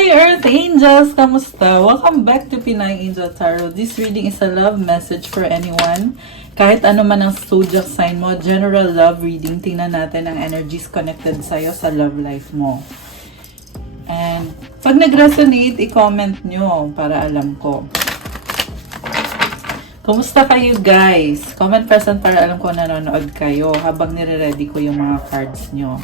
Hi Earth Angels! Kamusta? Welcome back to Pinay Angel Tarot. This reading is a love message for anyone. Kahit ano man ang zodiac sign mo, general love reading. Tingnan natin ang energies connected sa'yo sa love life mo. And pag nag-resonate, i-comment nyo para alam ko. Kumusta kayo guys? Comment person para alam ko nanonood kayo habang nire-ready ko yung mga cards nyo.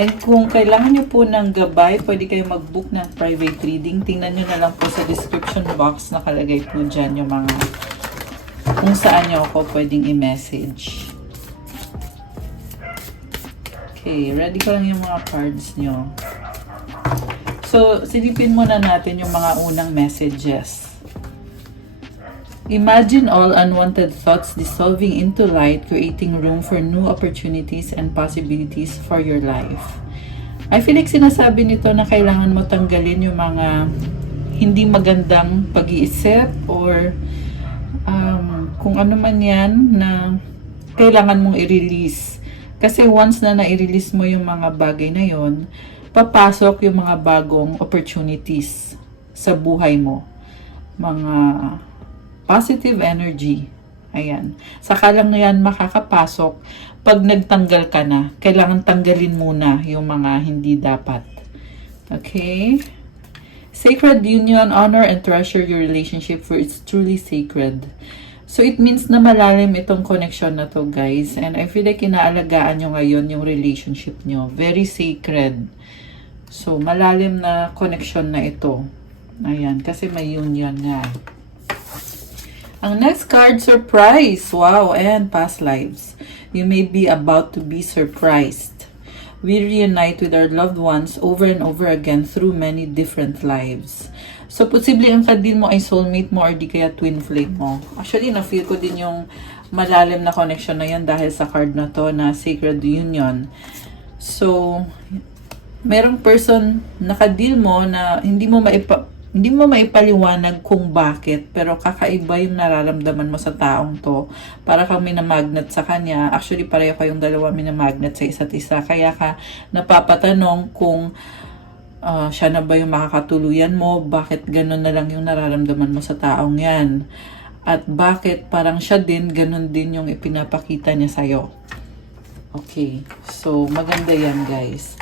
And kung kailangan nyo po ng gabay, pwede kayo mag-book ng private reading. Tingnan nyo na lang po sa description box, nakalagay po dyan yung mga kung saan nyo ako pwedeng i-message. Okay, ready ko lang yung mga cards nyo. So, silipin muna natin yung mga unang messages. Imagine all unwanted thoughts dissolving into light, creating room for new opportunities and possibilities for your life. I feel like sinasabi nito na kailangan mo tanggalin yung mga hindi magandang pag-iisip or kung ano man yan na kailangan mong i-release. Kasi once na na-release mo yung mga bagay na yon, papasok yung mga bagong opportunities sa buhay mo. Mga positive energy. Ayan. Saka lang na yan makakapasok pag nagtanggal ka na. Kailangan tanggalin muna yung mga hindi dapat. Okay? Sacred union, honor and treasure your relationship for it's truly sacred. So it means na malalim itong connection na to guys. And I feel like inaalagaan nyo ngayon yung relationship nyo. Very sacred. So malalim na connection na ito. Ayan. Kasi may union nga. Ang next card, surprise. Wow, and past lives. You may be about to be surprised. We reunite with our loved ones over and over again through many different lives. So, posible ang kadil mo ay soulmate mo or di kaya twin flame mo. Actually, na-feel ko din yung malalim na connection na yan dahil sa card na to na Sacred Union. So, merong person na kadil mo na hindi mo maipaliwanag kung bakit, pero kakaiba yung nararamdaman mo sa taong to. Para kang minamagnet sa kanya. Actually, pareho kayong dalawa minamagnet sa isa't isa. Kaya ka napapatanong kung siya na ba yung makakatuluyan mo, bakit ganun na lang yung nararamdaman mo sa taong yan. At bakit parang siya din, ganun din yung ipinapakita niya sa'yo. Okay, so maganda yan guys.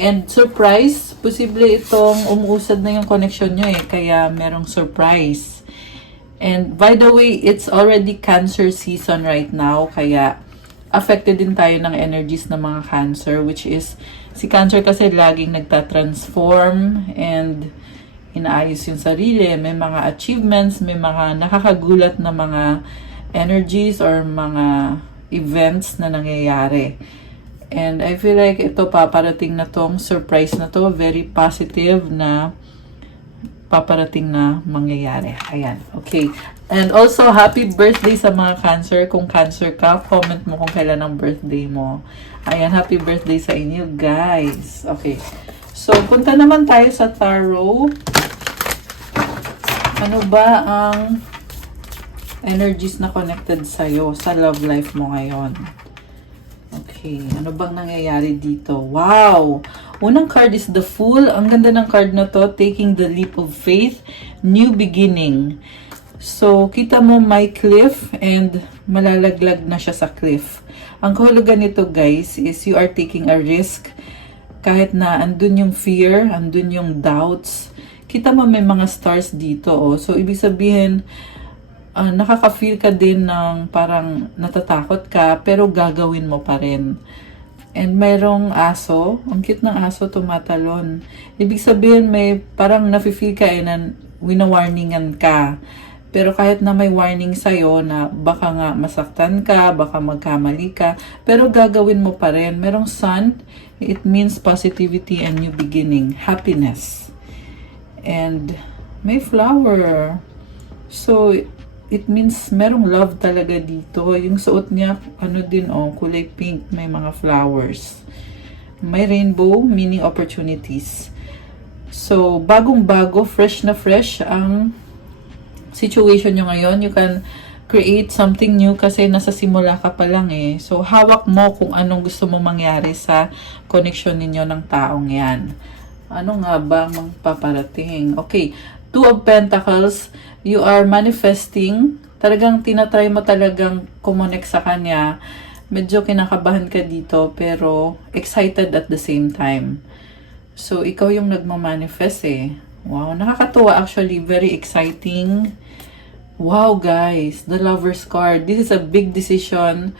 And surprise, posible itong umuusad na yung connection nyo eh. Kaya merong surprise. And by the way, it's already Cancer season right now. Kaya affected din tayo ng energies ng mga Cancer. Which is, si Cancer kasi laging nagtatransform and inaayos yung sarili. May mga achievements, may mga nakakagulat na mga energies or mga events na nangyayari. And I feel like ito paparating na tong surprise na to. Very positive na paparating na mangyayari. Ayan. Okay. And also, happy birthday sa mga Cancer. Kung Cancer ka, comment mo kung kailan ang birthday mo. Ayan. Happy birthday sa inyo, guys. Okay. So, punta naman tayo sa tarot. Ano ba ang energies na connected sa'yo sa love life mo ngayon? Okay, ano bang nangyayari dito? Wow! Unang card is the Fool. Ang ganda ng card na to, taking the leap of faith, new beginning. So, kita mo may cliff and malalaglag na siya sa cliff. Ang kahulugan nito guys is you are taking a risk. Kahit na andun yung fear, andun yung doubts. Kita mo may mga stars dito. Oh. So, ibig sabihin, nakaka-feel ka din ng parang natatakot ka, pero gagawin mo pa rin. And mayroong aso, ang cute ng aso, tumatalon. Ibig sabihin, may parang nafe-feel ka na wina-warningan ka. Pero kahit na may warning sa'yo na baka nga masaktan ka, baka magkamali ka, pero gagawin mo pa rin. Merong sun, it means positivity and new beginning, happiness. And may flower. So, it means merong love talaga dito. Yung suot niya, ano din kulay pink, may mga flowers. May rainbow, meaning opportunities. So, bagong-bago, fresh na fresh ang situation nyo ngayon. You can create something new kasi nasa simula ka pa lang eh. So, hawak mo kung anong gusto mong mangyari sa connection ninyo ng taong yan. Ano nga ba ang paparating? Okay, Two of Pentacles, you are manifesting. Talagang tinatry mo talagang kumonek sa kanya. Medyo kinakabahan ka dito, pero excited at the same time. So, ikaw yung nagmamanifest eh. Wow, nakakatuwa actually. Very exciting. Wow, guys. The Lover's card. This is a big decision.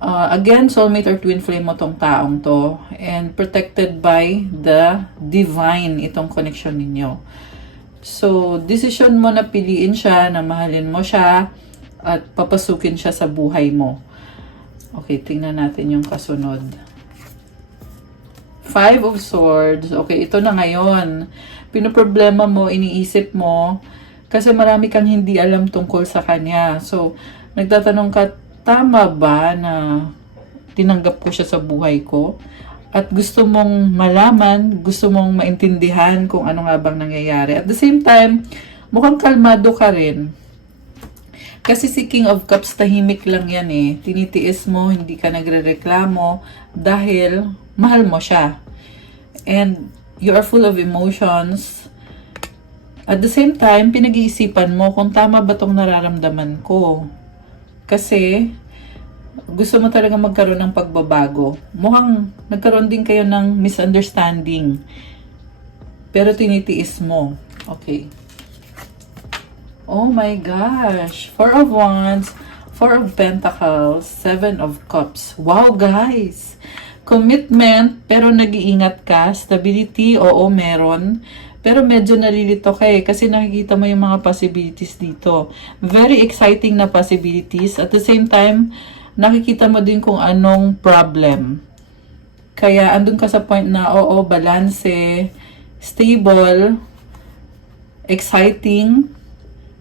Again, soulmate or twin flame mo tong taong to. And protected by the divine itong connection ninyo. So, decision mo na piliin siya, na mahalin mo siya, at papasukin siya sa buhay mo. Okay, tingnan natin yung kasunod. Five of Swords. Okay, ito na ngayon. Pinoproblema mo, iniisip mo, kasi marami kang hindi alam tungkol sa kanya. So, nagtatanong ka, tama ba na tinanggap ko siya sa buhay ko? At gusto mong malaman, gusto mong maintindihan kung ano nga bang nangyayari. At the same time, mukhang kalmado ka rin. Kasi si King of Cups, tahimik lang yan eh. Tinitiis mo, hindi ka nagrereklamo dahil mahal mo siya. And you are full of emotions. At the same time, pinag-iisipan mo kung tama ba tong nararamdaman ko. Kasi gusto mo talaga magkaroon ng pagbabago. Mukhang nagkaroon din kayo ng misunderstanding. Pero tinitiis mo. Okay. Oh my gosh. Four of Wands, Four of Pentacles, Seven of Cups. Wow, guys. Commitment, pero nag-iingat ka. Stability, oo, meron. Pero medyo nalilito ka eh, kasi nakikita mo yung mga possibilities dito. Very exciting na possibilities. At the same time, nakikita mo din kung anong problem. Kaya andun ka sa point na, oo, balanse, stable, exciting,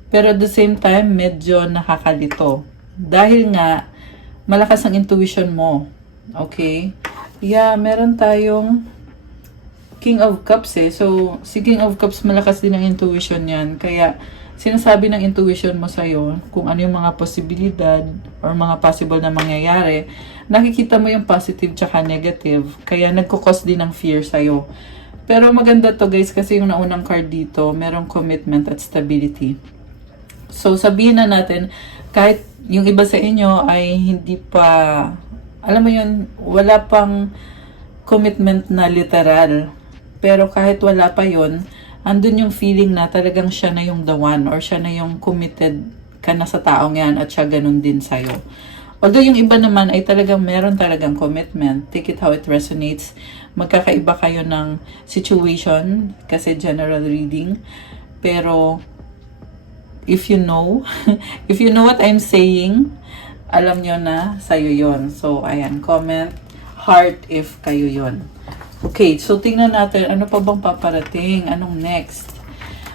pero at the same time, medyo nakakalito. Dahil nga, malakas ang intuition mo. Okay? Yeah, meron tayong King of Cups eh. So, si King of Cups, malakas din ang intuition yan. Kaya, sinasabi ng intuition mo sa'yo kung ano yung mga posibilidad or mga possible na mangyayari. Nakikita mo yung positive tsaka negative. Kaya, nagkukos din ng fear sa'yo. Pero maganda to guys kasi yung naunang card dito, merong commitment at stability. So, sabihin na natin, kahit yung iba sa inyo ay hindi pa, alam mo yun, wala pang commitment na literal. Pero kahit wala pa yun, andun yung feeling na talagang siya na yung the one or siya na yung committed ka na sa taong yan at siya ganun din sa'yo. Although yung iba naman ay talagang meron talagang commitment. Take it how it resonates. Magkakaiba kayo ng situation kasi general reading. Pero if you know, if you know what I'm saying, alam nyo na sa'yo yon. So, ayan, comment heart if kayo yon. Okay, so tingnan natin, ano pa bang paparating? Anong next?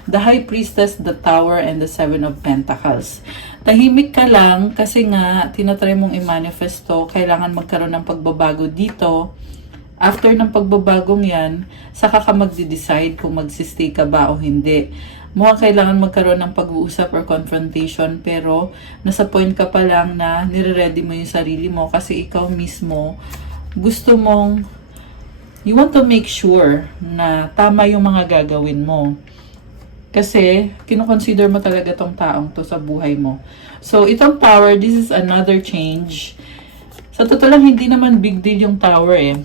The High Priestess, the Tower, and the Seven of Pentacles. Tahimik ka lang kasi nga, tinatry mong i-manifesto, kailangan magkaroon ng pagbabago dito. After ng pagbabagong yan, saka ka magde-decide kung magsistay ka ba o hindi. Mukhang kailangan magkaroon ng pag-uusap or confrontation, pero nasa point ka pa lang na nire-ready mo yung sarili mo kasi ikaw mismo gusto mong, you want to make sure na tama yung mga gagawin mo. Kasi, kinoconsider mo talaga tong taong to sa buhay mo. So, itong Tower, this is another change. Sa totoo lang, hindi naman big deal yung Tower eh.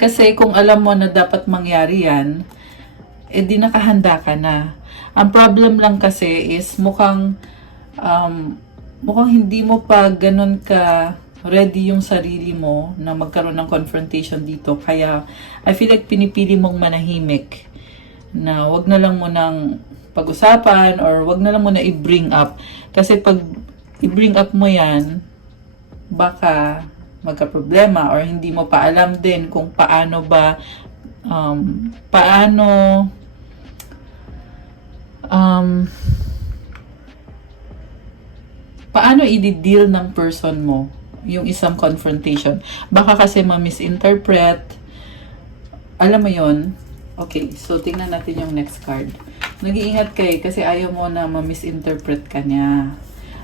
Kasi, kung alam mo na dapat mangyari yan, eh di nakahanda ka na. Ang problem lang kasi is mukhang hindi mo pa ganun ka ready yung sarili mo na magkaroon ng confrontation dito. Kaya, I feel like pinipili mong manahimik. Na wag na lang mo nang pag-usapan or wag na lang mo na i-bring up. Kasi pag i-bring up mo yan, baka magka-problema or hindi mo pa alam din kung paano ba paano i-deal ng person mo yung isang confrontation. Baka kasi ma-misinterpret. Alam mo yon. Okay, so tingnan natin yung next card. Nag-iingat kayo kasi ayaw mo na ma-misinterpret ka niya.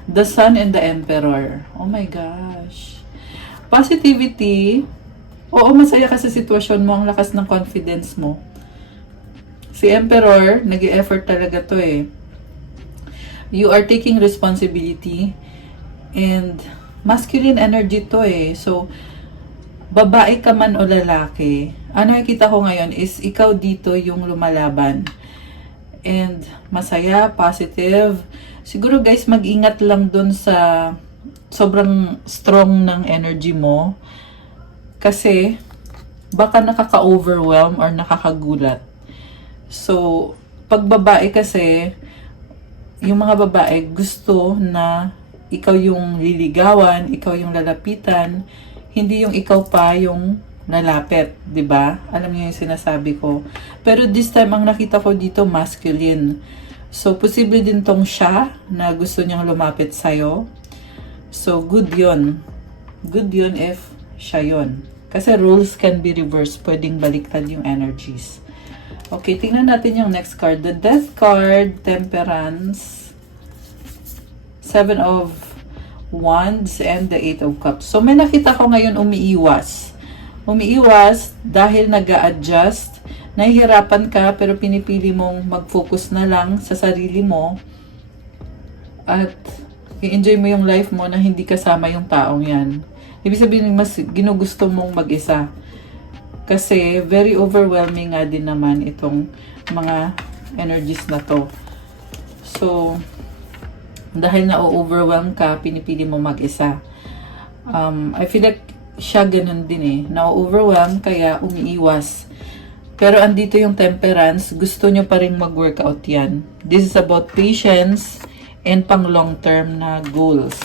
The Sun and the Emperor. Oh my gosh. Positivity. Oo, masaya ka sa sitwasyon mo, ang lakas ng confidence mo. Si Emperor, nag-e-effort talaga to eh. You are taking responsibility and masculine energy to eh. So, babae ka man o lalaki, ang nakikita ko ngayon is ikaw dito yung lumalaban. And masaya, positive. Siguro guys, mag-ingat lang dun sa sobrang strong ng energy mo. Kasi, baka nakaka-overwhelm or nakakagulat. So, pag babae kasi, yung mga babae gusto na ikaw yung liligawan, ikaw yung lalapitan, hindi yung ikaw pa yung lalapit, 'di ba? Alam niyo yung sinasabi ko. Pero this time ang nakita ko dito masculine. So posible din tong siya na gusto niyang lumapit sa iyo. So good 'yon. Good 'yon if siya 'yon. Kasi roles can be reversed, pwedeng baliktad yung energies. Okay, tingnan natin yung next card. The Death card, Temperance, Seven of Wands, and the Eight of Cups. So, may nakita ko ngayon umiiwas. Umiiwas dahil nag-a-adjust. Nahihirapan ka pero pinipili mong mag-focus na lang sa sarili mo at i-enjoy mo yung life mo na hindi kasama yung taong yan. Ibig sabihin, mas ginugusto mong mag-isa. Kasi very overwhelming nga din naman itong mga energies na to. So, dahil na-overwhelm ka, pinipili mo mag-isa. I feel like siya ganun din eh. Na-overwhelm, kaya umiiwas. Pero andito yung Temperance, gusto nyo pa rin mag-workout yan. This is about patience and pang long-term na goals.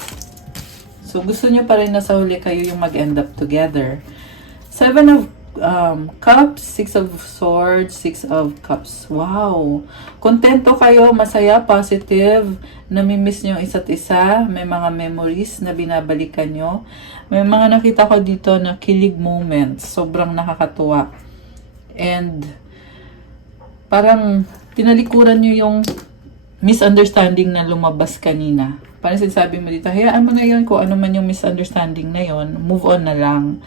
So, gusto nyo pa rin na sa huli kayo yung mag-end up together. Seven of Cups, Six of Swords, Six of Cups. Wow! Kontento kayo, masaya, positive, namimiss nyo isa't isa, may mga memories na binabalikan nyo. May mga nakita ko dito na kilig moments, sobrang nakakatuwa. And parang tinalikuran nyo yung misunderstanding na lumabas kanina. Parang sinasabi mo dito, hayaan mo na yun kung ano man yung misunderstanding na yun, move on na lang.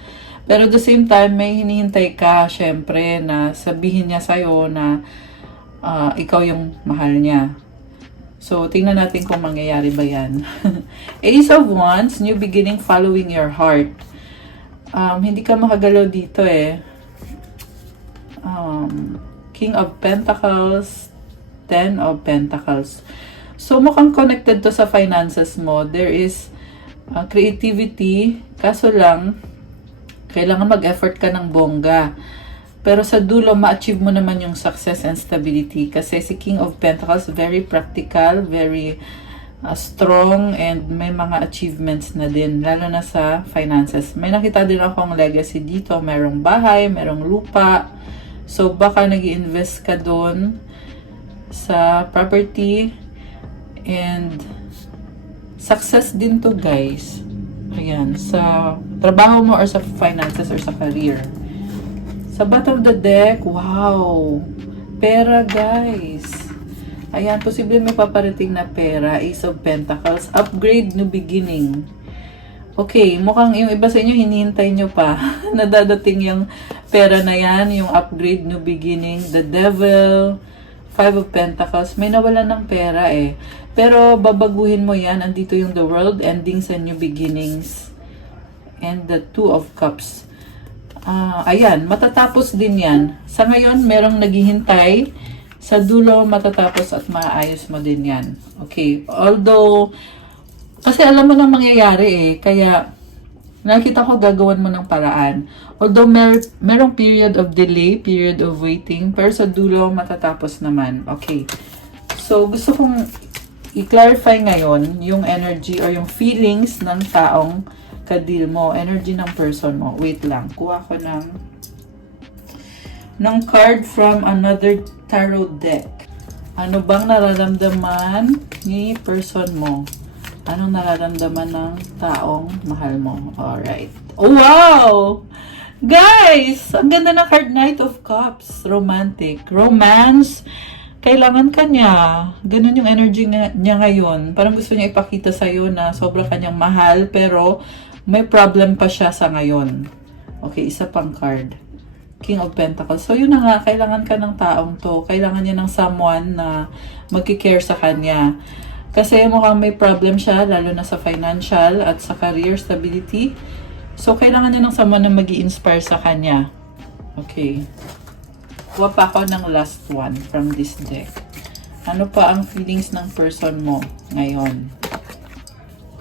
Pero at the same time, may hinihintay ka, syempre, na sabihin niya sa'yo na ikaw yung mahal niya. So, tingnan natin kung mangyayari ba yan. Ace of Wands, new beginning, following your heart. Hindi ka makagalaw dito eh. King of Pentacles, Ten of Pentacles. So, mukhang connected to sa finances mo. There is creativity, kaso lang, kailangan mag-effort ka ng bongga. Pero sa dulo, ma-achieve mo naman yung success and stability. Kasi si King of Pentacles, very practical, very strong, and may mga achievements na din, lalo na sa finances. May nakita din akong legacy dito. Merong bahay, merong lupa. So, baka nag-i-invest ka doon sa property. And success din to, guys. Ayan, sa trabaho mo or sa finances or sa career. Sa bottom of the deck, wow! Pera, guys. Ayan, posible may paparating na pera. Ace of Pentacles. Upgrade, new beginning. Okay, mukhang yung iba sa inyo, hinihintay nyo pa. Nadadating yung pera na yan, yung upgrade, new beginning. The Devil, Five of Pentacles. May nawalan ng pera eh. Pero babaguhin mo yan. Andito yung the world, endings and new beginnings. And the Two of Cups. Ayan, matatapos din yan. Sa ngayon, merong naghihintay. Sa dulo, matatapos at maayos mo din yan. Okay, although, kasi alam mo nang mangyayari eh. Kaya, nakita ko gagawan mo ng paraan. Although, merong period of delay, period of waiting. Pero sa dulo, matatapos naman. Okay. So, gusto kong i-clarify ngayon yung energy or yung feelings ng taong kadil mo, energy ng person mo. Wait lang, kuha ko ng card from another tarot deck. Ano bang nararamdaman ni person mo? Anong nararamdaman ng taong mahal mo? Alright. Oh, wow! Guys! Ang ganda ng card, Knight of Cups. Romantic. Romance. Kailangan ka niya. Ganun yung energy niya ngayon. Parang gusto niya ipakita sa'yo na sobrang kanyang mahal, pero may problem pa siya sa ngayon. Okay, isa pang card. King of Pentacles. So, yun na nga, kailangan ka ng taong to. Kailangan niya ng someone na magkikare sa kanya. Kasi mukhang may problem siya, lalo na sa financial at sa career stability. So, kailangan niya ng someone na mag-i-inspire sa kanya. Okay. Kuha pa ako ng last one from this deck. Ano pa ang feelings ng person mo ngayon?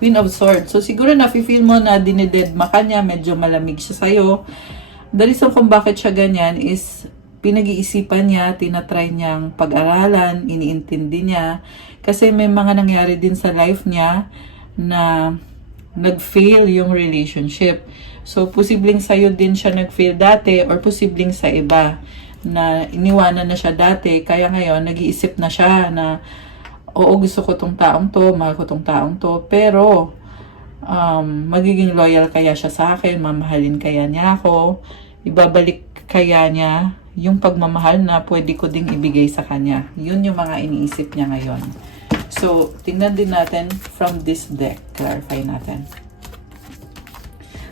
Queen of Swords. So, siguro nafe-feel mo na dinidedma ka niya, medyo malamig siya sa'yo. The reason kung bakit siya ganyan is pinag-iisipan niya, tinatry niyang pag-aralan, iniintindi niya. Kasi may mga nangyari din sa life niya na nag-fail yung relationship. So, posibleng sa'yo din siya nag-fail dati or posibleng sa iba na iniwanan na siya dati. Kaya ngayon, nag-iisip na siya na, oo, gusto ko tong taong to, mahal ko tong taong to. Pero, magiging loyal kaya siya sa akin, mamahalin kaya niya ako, ibabalik kaya niya yung pagmamahal na pwede ko ding ibigay sa kanya. Yun yung mga iniisip niya ngayon. So, tingnan din natin from this deck. Clarify natin.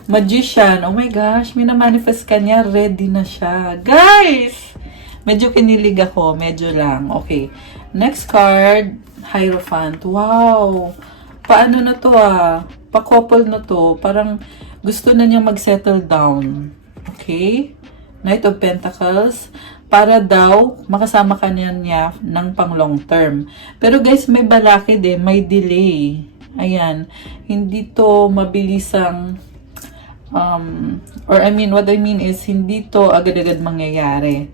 Magician. Oh my gosh, minamanifest ka niya. Ready na siya. Guys! Medyo kinilig ako. Medyo lang. Okay. Next card. Hierophant. Wow! Paano na to Pa-couple na to. Parang gusto na niya mag-settle down. Okay? Knight of Pentacles. Para daw, makasama ka niya ng pang long term. Pero guys, may balakid may delay. Ayan. Hindi to mabilisang, what I mean is, hindi to agad-agad mangyayari.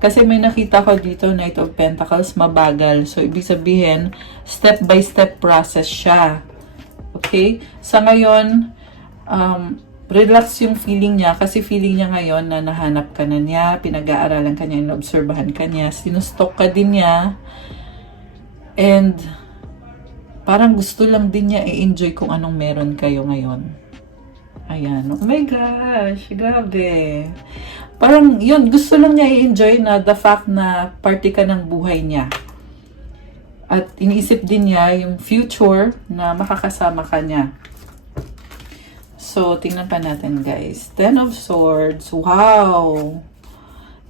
Kasi may nakita ko dito, Knight of Pentacles, mabagal. So, ibig sabihin, step-by-step process siya. Okay? Sa ngayon, relax yung feeling niya kasi feeling niya ngayon na nahanap ka na niya, pinag-aaralan ka niya, inobserbahan ka niya, sinustok ka din niya, and parang gusto lang din niya i-enjoy kung anong meron kayo ngayon. Ayan. Oh my gosh, grabe. Parang yun, gusto lang niya i-enjoy na the fact na party ka ng buhay niya. At iniisip din niya yung future na makakasama ka niya. So, tingnan pa natin guys. 10 of Swords. Wow!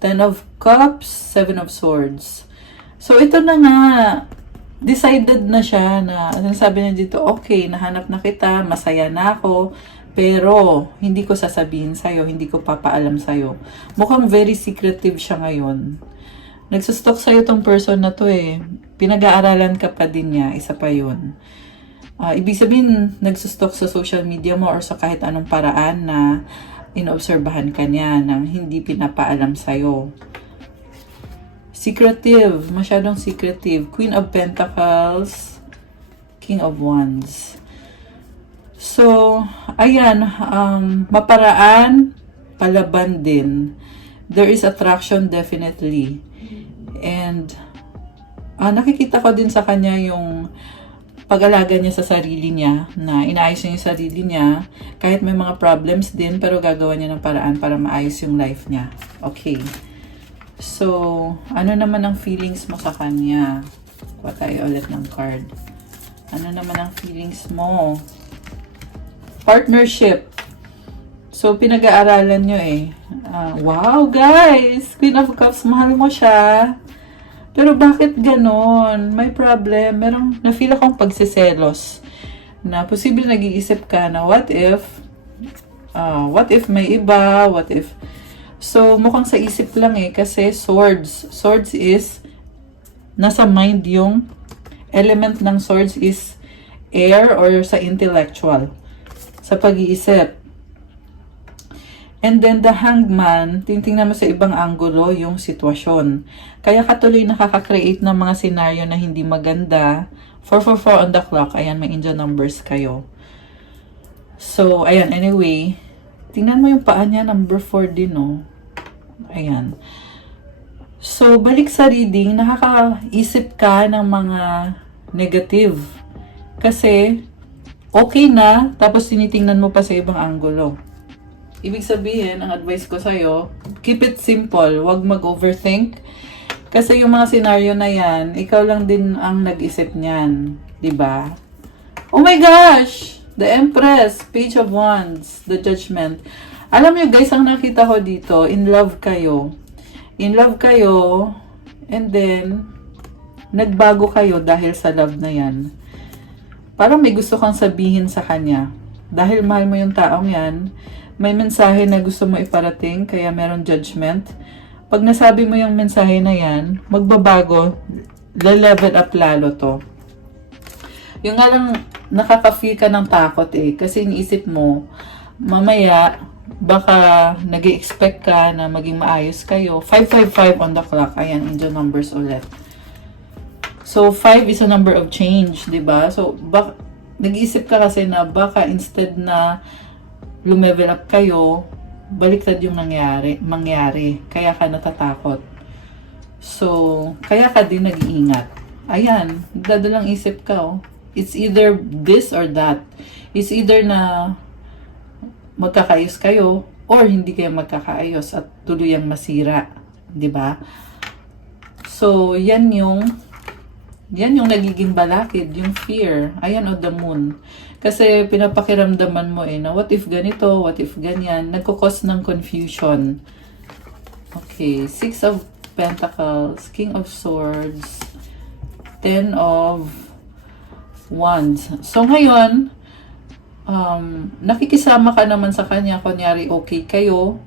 10 of Cups, 7 of Swords. So, ito na nga. Decided na siya na, sabi niya dito, okay, nahanap na kita, masaya na ako, pero hindi ko sasabihin sa'yo, hindi ko papaalam sa'yo. Mukhang very secretive siya ngayon. Nagsustok sa'yo tong person na to Pinag-aaralan ka pa din niya, isa pa yun. Ibig sabihin, nagsustok sa social media mo or sa kahit anong paraan na inobserbahan ka niya nang hindi pinapaalam sa'yo. Secretive, masyadong secretive. Queen of Pentacles, King of Wands. So, ayan, maparaan, palaban din. There is attraction definitely. And, nakikita ko din sa kanya yung pag-alaga niya sa sarili niya, na inaayos niya yung sarili niya, kahit may mga problems din, pero gagawa niya ng paraan para maayos yung life niya. Okay. So, ano naman ang feelings mo sa kanya? Kuha tayo ulit ng card. Ano naman ang feelings mo? Partnership. So, pinag-aaralan nyo wow, guys! Queen of Cups, mahal mo siya. Pero bakit ganon? May problem. Merong na-feel akong pagsiselos. Na posible nag-iisip ka na what if may iba? What if? So, mukhang sa isip lang kasi swords. Swords is, nasa mind yung element ng swords is air or sa intellectual. Sa pag-iisip. And then, the Hangman, tingnan mo sa ibang anggulo yung sitwasyon. Kaya katuloy nakaka-create ng mga senaryo na hindi maganda. 444 on the clock. Ayan, may angel numbers kayo. So, ayan, anyway. Tingnan mo yung paa niya, number 4 din, Ayan. So, balik sa reading, nakakaisip ka ng mga negative. Kasi, okay na, tapos tinitingnan mo pa sa ibang anggulo. Ibig sabihin, ang advice ko sa'yo, keep it simple. Huwag mag-overthink. Kasi yung mga senaryo na yan, ikaw lang din ang nag-isip niyan. Diba? Oh my gosh! The Empress, Page of Wands, the Judgment. Alam niyo guys, ang nakita ko dito, in love kayo. In love kayo, and then, nagbago kayo dahil sa love na yan. Parang may gusto kang sabihin sa kanya. Dahil mahal mo yung taong yan, may mensahe na gusto mo iparating, kaya meron judgment. Pag nasabi mo yung mensahe na yan, magbabago, le-level up lalo to. Yung nga lang, nakaka-feel ka ng takot eh. Kasi iniisip mo, mamaya, baka nag-expect ka na maging maayos kayo. 555 on the clock. Ayan, angel numbers ulit. So, 5 is a number of change, diba? So, nag-iisip ka kasi na baka instead na lumevel up kayo, baliktad yung mangyari. Kaya ka natatakot. So, kaya ka din nag-iingat. Ayan, dadalang isip ka, oh. It's either this or that. It's either na magkakaayos kayo or hindi kayo magkakaayos at tuluyang masira. 'Di ba? So, yan yung nagiging balakid, yung fear. Ayan, o the moon. Kasi pinapakiramdaman mo na what if ganito, what if ganyan. Nagkukos ng confusion. Okay, 6 of Pentacles, King of Swords, 10 of Wands. So ngayon, nakikisama ka naman sa kanya, kunyari okay kayo,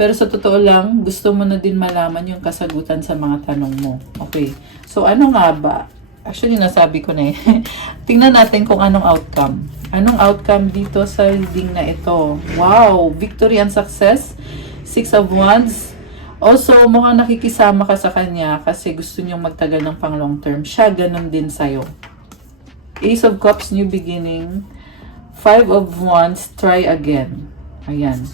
pero sa totoo lang, gusto mo na din malaman yung kasagutan sa mga tanong mo. Okay, so ano nga ba? Actually, nasabi ko na eh. Tingnan natin kung anong outcome. Anong outcome dito sa reading na ito? Wow! Victory and success. 6 of Wands. Also, mukhang nakikisama ka sa kanya kasi gusto niyong magtagal ng pang long term. Siya, ganun din sa'yo. Ace of Cups, new beginning. 5 of Wands, try again. Ayan.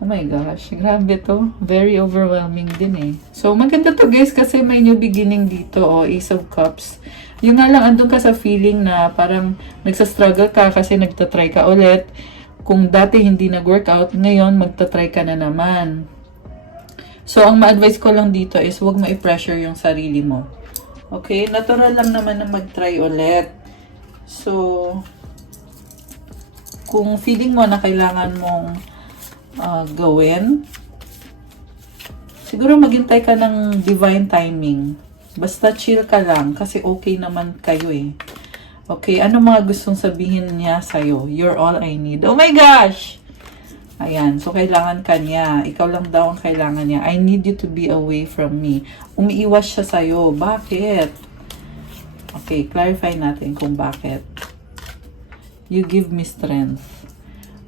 Oh my gosh, grabe to. Very overwhelming din eh. So, maganda to guys kasi may new beginning dito, Ace of Cups. Yung nga lang, andun ka sa feeling na parang nagsastruggle ka kasi nagtatry ka ulit. Kung dati hindi nag-workout, ngayon magtatry ka na naman. So, ang ma-advise ko lang dito is huwag ma-pressure yung sarili mo. Okay? Natural lang naman na mag-try ulit. So, kung feeling mo na kailangan mong gawin, siguro maghintay ka ng divine timing. Basta chill ka lang kasi okay naman kayo eh. Okay, ano mga gustong sabihin niya sa'yo? You're all I need. Oh my gosh! Ayan, so kailangan ka niya. Ikaw lang daw ang kailangan niya. I need you to be away from me. Umiiwas siya sa'yo. Bakit? Okay, clarify natin kung bakit. You give me strength.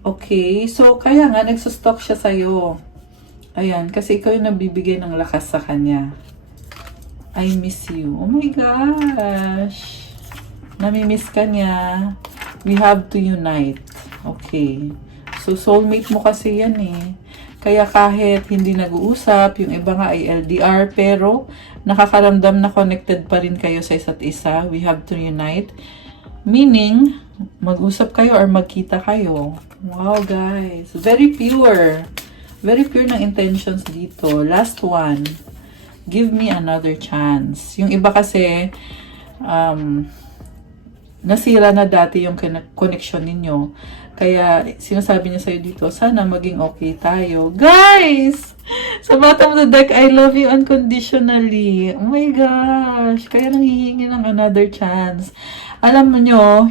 Okay, so kaya nga nagsustalk siya sa'yo. Ayan, kasi ikaw yung nabibigay ng lakas sa kanya. I miss you. Oh my gosh. Namimiss ka niya. We have to unite. Okay. So, soulmate mo kasi yan eh. Kaya kahit hindi nag-uusap, yung iba nga ay LDR, pero nakakaramdam na connected pa rin kayo sa isa't isa. We have to unite. Meaning, mag-usap kayo or magkita kayo. Wow, guys. Very pure. Very pure ng intentions dito. Last one. Give me another chance. Yung iba kasi, nasira na dati yung connection ninyo. Kaya, sinasabi niya sa'yo dito, sana maging okay tayo. Guys! Sa bottom of the deck, I love you unconditionally. Oh my gosh! Kaya nanghihingi ng another chance. Alam mo nyo,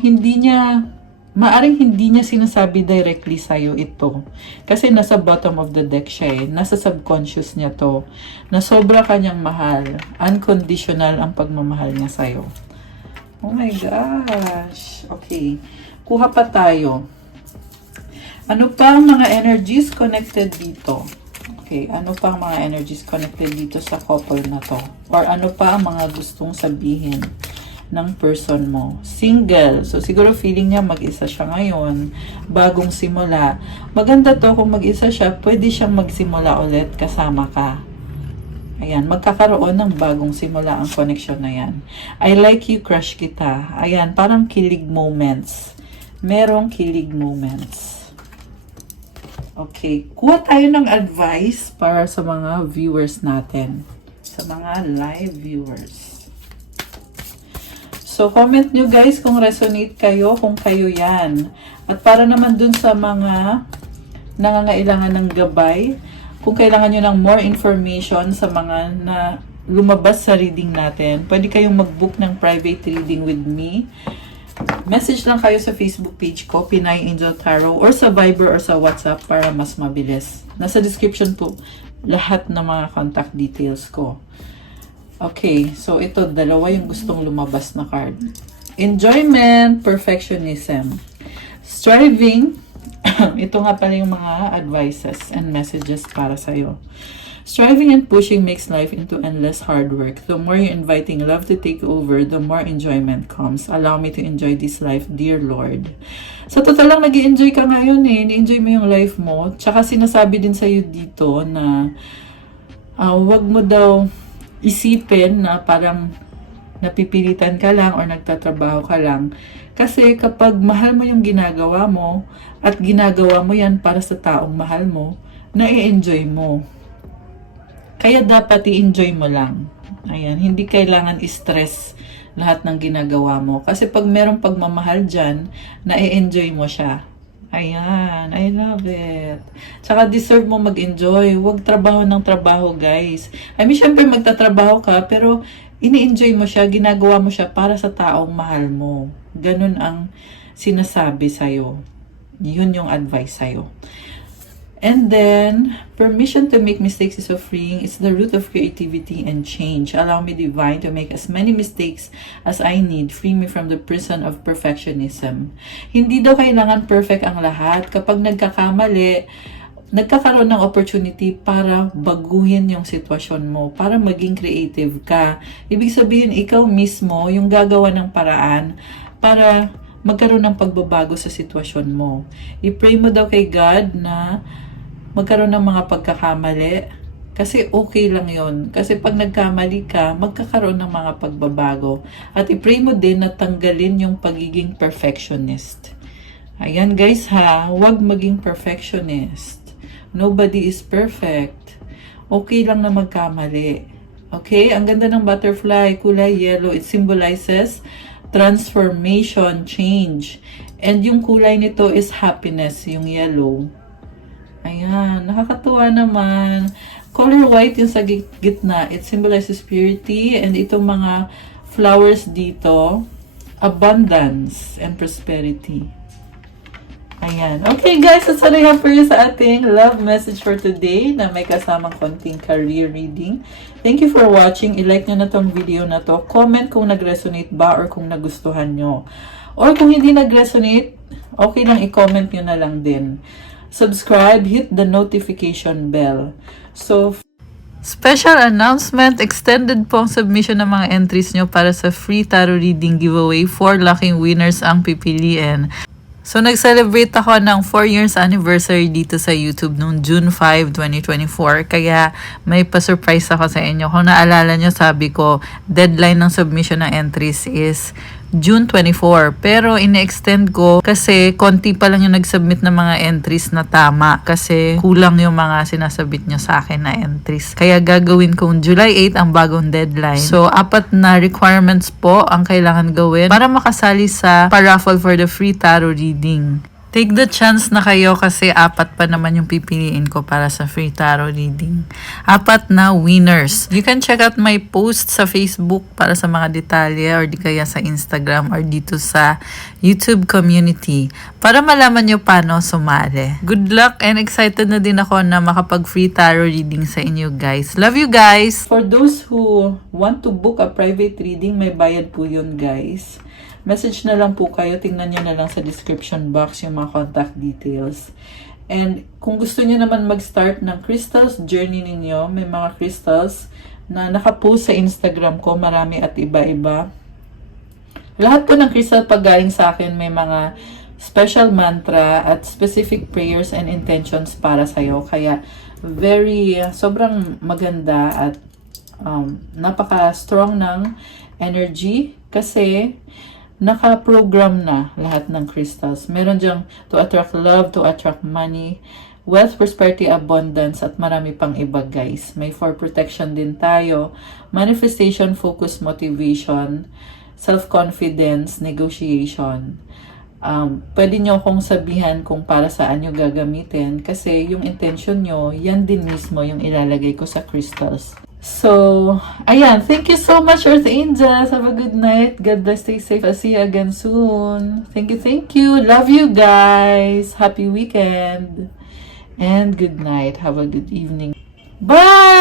maaring hindi niya sinasabi directly sa'yo ito. Kasi nasa bottom of the deck siya eh. Nasa subconscious niya to. Na sobra kanyang mahal. Unconditional ang pagmamahal niya sa'yo. Oh my gosh! Okay. Kuha pa tayo. Ano pa ang mga energies connected dito? Okay, ano pa ang mga energies connected dito sa couple na to? Or ano pa ang mga gustong sabihin ng person mo? Single. So, siguro feeling niya mag-isa siya ngayon. Bagong simula. Maganda to kung mag-isa siya, pwede siyang magsimula ulit kasama ka. Ayan, magkakaroon ng bagong simula ang connection na yan. I like you, crush kita. Ayan, parang kilig moments. Merong kilig moments. Okay, kuha tayo ng advice para sa mga viewers natin. Sa mga live viewers. So, comment nyo guys kung resonate kayo, kung kayo yan. At para naman dun sa mga nangangailangan ng gabay, kung kailangan nyo ng more information sa mga na lumabas sa reading natin, pwede kayong mag-book ng private reading with me. Message lang kayo sa Facebook page ko, Pinay Angel Tarot, or sa Viber or sa WhatsApp para mas mabilis. Nasa description po lahat ng mga contact details ko. Okay, so ito, dalawa yung gustong lumabas na card. Enjoyment, perfectionism, striving. Ito nga pala yung mga advices and messages para sa'yo. Striving and pushing makes life into endless hard work. The more you're inviting love to take over, the more enjoyment comes. Allow me to enjoy this life, dear Lord. Sa total lang, nag-i-enjoy ka ngayon eh. Ni-enjoy mo yung life mo. Tsaka sinasabi din sa'yo dito na wag mo daw isipin na parang napipilitan ka lang or nagtatrabaho ka lang. Kasi kapag mahal mo yung ginagawa mo at ginagawa mo yan para sa taong mahal mo, na-i-enjoy mo. Kaya dapat i-enjoy mo lang. Ayan, hindi kailangan i-stress lahat ng ginagawa mo. Kasi pag merong pagmamahal dyan, na-enjoy mo siya. Ayan, I love it. Tsaka deserve mo mag-enjoy. Huwag trabaho ng trabaho, guys. I mean, syempre magtatrabaho ka, pero ini-enjoy mo siya, ginagawa mo siya para sa taong mahal mo. Ganun ang sinasabi sa'yo. Yun yung advice sa'yo. And then, permission to make mistakes is so freeing. It's the root of creativity and change. Allow me, Divine, to make as many mistakes as I need. Free me from the prison of perfectionism. Hindi daw kailangan perfect ang lahat. Kapag nagkakamali, nagkakaroon ng opportunity para baguhin yung sitwasyon mo, para maging creative ka. Ibig sabihin, ikaw mismo yung gagawa ng paraan para magkaroon ng pagbabago sa sitwasyon mo. I-pray mo daw kay God na magkaroon ng mga pagkakamali. Kasi okay lang yon. Kasi pag nagkamali ka, magkakaroon ng mga pagbabago. At i-pray mo din na tanggalin yung pagiging perfectionist. Ayan guys ha, huwag maging perfectionist. Nobody is perfect. Okay lang na magkamali. Okay, ang ganda ng butterfly, kulay yellow. It symbolizes transformation, change. And yung kulay nito is happiness, yung yellow. Ayan, nakakatuwa naman. Color white yung sa gitna. It symbolizes purity. And itong mga flowers dito, abundance and prosperity. Ayan. Okay guys, that's all I have for you sa ating love message for today na may kasamang konting career reading. Thank you for watching. I-like nyo na tong video na to. Comment kung nag-resonate ba or kung nagustuhan nyo. Or kung hindi nag-resonate, okay lang i-comment nyo na lang din. Subscribe, hit the notification bell. So, special announcement, extended po ang submission ng mga entries nyo para sa free tarot reading giveaway. 4 lucky winners ang pipiliin. So, nag-celebrate ako ng 4 years anniversary dito sa YouTube noong June 5, 2024. Kaya, may pa-surprise ako sa inyo. Kung naalala nyo, sabi ko, deadline ng submission ng entries is June 24. Pero, ine-extend ko kasi konti pa lang yung nag-submit ng mga entries na tama. Kasi, kulang yung mga sinasabit nyo sa akin na entries. Kaya, gagawin kong July 8 ang bagong deadline. So, 4 na requirements po ang kailangan gawin para makasali sa paraffle for the free tarot reading. Take the chance na kayo kasi 4 pa naman yung pipiliin ko para sa free tarot reading. 4 na winners. You can check out my post sa Facebook para sa mga detalye or di kaya sa Instagram or dito sa YouTube community para malaman nyo paano sumali. Good luck and excited na din ako na makapag free tarot reading sa inyo guys. Love you guys! For those who want to book a private reading, may bayad po yun guys. Message na lang po kayo. Tingnan nyo na lang sa description box yung mga contact details. And kung gusto nyo naman mag-start ng crystals journey ninyo, may mga crystals na nakapost sa Instagram ko. Marami at iba-iba. Lahat po ng crystal pag galing sa akin may mga special mantra at specific prayers and intentions para sa'yo. Kaya sobrang maganda at napaka-strong ng energy kasi naka-program na lahat ng crystals. Meron diyang to attract love, to attract money, wealth, prosperity, abundance, at marami pang iba guys. May for protection din tayo. Manifestation, focus, motivation, self-confidence, negotiation. pwede nyo akong sabihan kung para saan nyo gagamitin kasi yung intention nyo, yan din mismo yung ilalagay ko sa crystals. So, ayan. Thank you so much, Earth Angels. Have a good night. God bless. Stay safe. I'll see you again soon. Thank you, thank you. Love you guys. Happy weekend. And good night. Have a good evening. Bye!